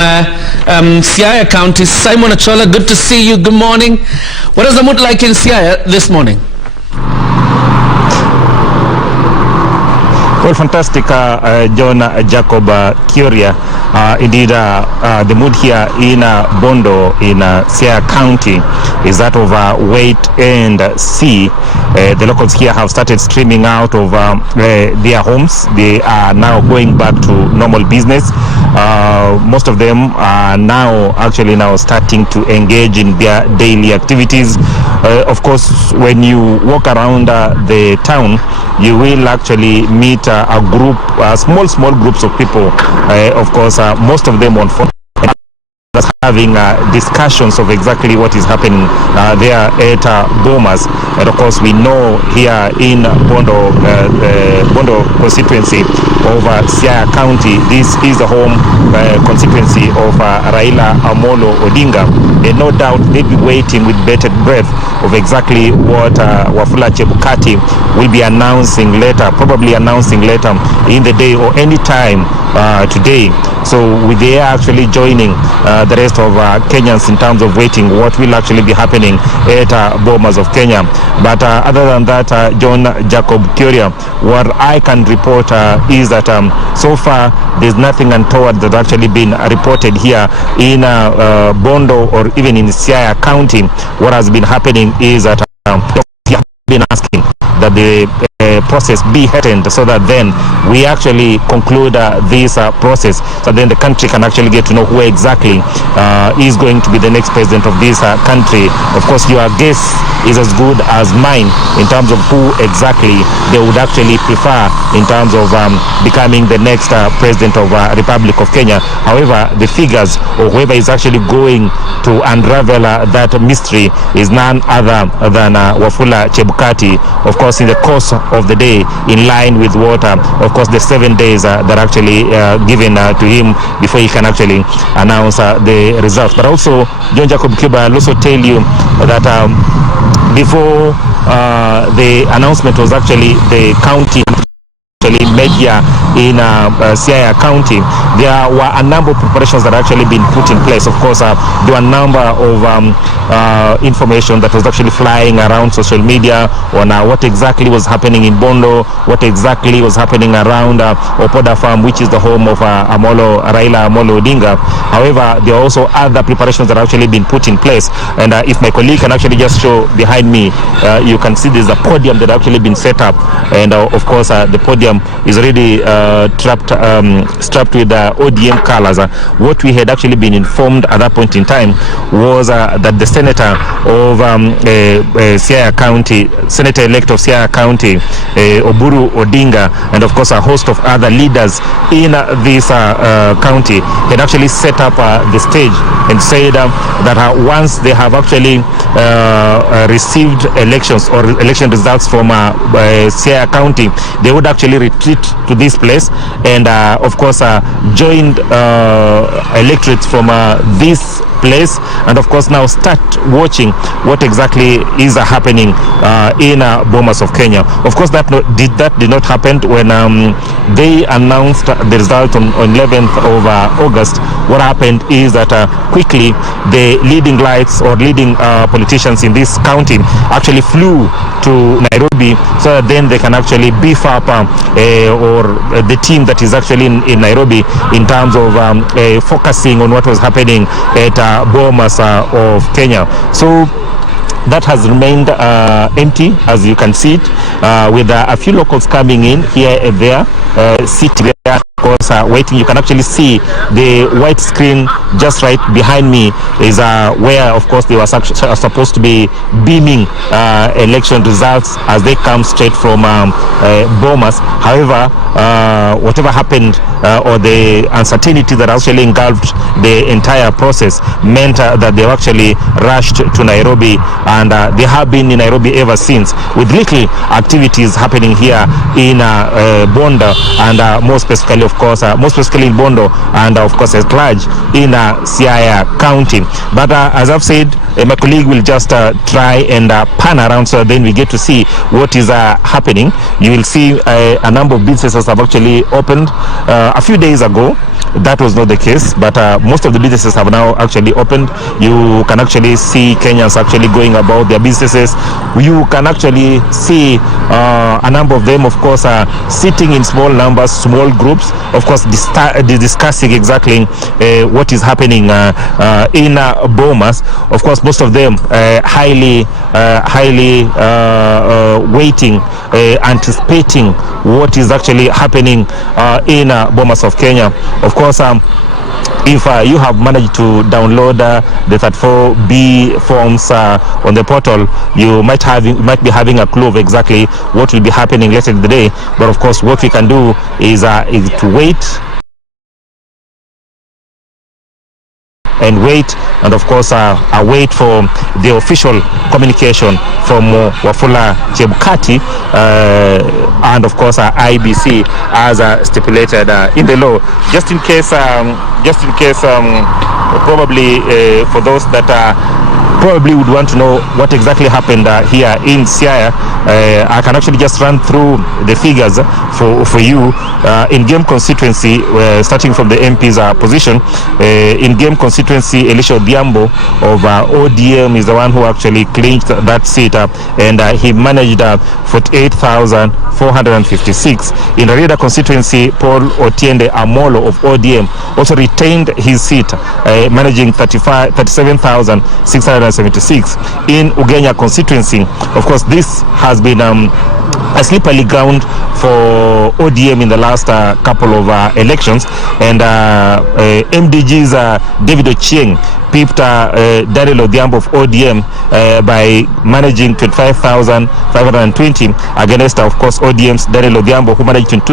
Siaya County. Simon Achola, good to see you. Good morning. What is the mood like in Siaya this morning? Well, fantastic, John Jacob Curia. Indeed, the mood here in Bondo in Siaya County is that of wait and see. The locals here have started streaming out of their homes. They are now going back to normal business. Most of them are now starting to engage in their daily activities. Of course, when you walk around the town, you will actually meet a group, small groups of people. Of course, most of them on phone, having discussions of exactly what is happening there at Bomas. And of course, we know here in Bondo constituency of Siaya County, this is the home constituency of Raila Amolo Odinga. And no doubt they'll be waiting with bated breath of exactly what Wafula Chebukati will be announcing later, probably announcing later in the day or any time today. So they are actually joining the rest of Kenyans in terms of waiting what will actually be happening at Bomas of Kenya. But other than that, John Jacob Curia, what I can report is that so far there's nothing untoward that actually been reported here in Bondo or even in Siaya County. What has been happening is that we have been asking that the process be hastened so that then we actually conclude this process, so then the country can actually get to know who exactly is going to be the next president of this country. Of course, your guess is as good as mine in terms of who exactly they would actually prefer in terms of becoming the next president of Republic of Kenya. However, the figures or whoever is actually going to unravel that mystery is none other than Wafula Chebukati. Of course, in the course of the day, in line with what of course the 7 days that are actually given to him before he can actually announce the results. But also, John Jacob Cuba, I'll also tell you that before the announcement was actually the county made here in Siaya County, there were a number of preparations that actually been put in place. Of course, there were a number of information that was actually flying around social media on what exactly was happening in Bondo, what exactly was happening around Opoda Farm, which is the home of Raila Amolo Odinga. However, there are also other preparations that have actually been put in place. And if my colleague can actually just show behind me, you can see there's a podium that actually been set up. And of course, the podium is already strapped with ODM colors. What we had actually been informed at that point in time was that the senator of Siaya County, senator-elect of Siaya County, Oburu Odinga, and of course a host of other leaders in this county had actually set up the stage and said that once they have actually received elections or election results from Siaya County, they would actually retreat to this place and of course joined electorates from this place, and of course now start watching what exactly is happening in Bomas of Kenya. Of course, that did not happen when they announced the result on 11th of August. What happened is that quickly the leading lights or leading politicians in this county actually flew to Nairobi so that then they can actually beef up or the team that is actually in Nairobi in terms of focusing on what was happening at Bomas of Kenya. So that has remained empty, as you can see it, with a few locals coming in here and there, sitting there, of course, waiting. You can actually see the white screen just right behind me is where, of course, they were supposed to be beaming election results as they come straight from Bomas. However, whatever happened or the uncertainty that actually engulfed the entire process meant that they actually rushed to Nairobi, and they have been in Nairobi ever since, with little activities happening here in Bondo, and more specifically, of course, in Bondo, and of course at large in Siaya County. But as I've said, my colleague will just try and pan around so then we get to see what is happening. You will see a number of businesses have actually opened a few days ago. that was not the case, but most of the businesses have now actually opened. You can actually see Kenyans actually going about their businesses. You can actually see a number of them, of course, sitting in small numbers, small groups, of course, discussing exactly what is happening in Bomas. Of course, most of them highly waiting, anticipating what is actually happening in Bomas of Kenya. Of course, if you have managed to download the 34B forms on the portal, you might be having a clue of exactly what will be happening later in the day. But of course, what we can do is to wait and of course wait for the official communication from Wafula Chebukati and of course IBC as stipulated in the law, just in case probably for those that probably would want to know what exactly happened here in Siaya. I can actually just run through the figures for you. In game constituency, starting from the MP's position, in game constituency, Elisha Odhiambo of ODM is the one who actually clinched that seat, and he managed 48,456. In Raila constituency, Paul Otiende Amolo of ODM also retained his seat, managing 37,676. In Ugenya constituency, of course, this has been a slippery ground for ODM in the last couple of elections, and MDG's David Ochieng pipped Daniel Odhiambo of ODM by managing 25,520 against, of course, ODM's Daniel Odhiambo, who managed 22,000.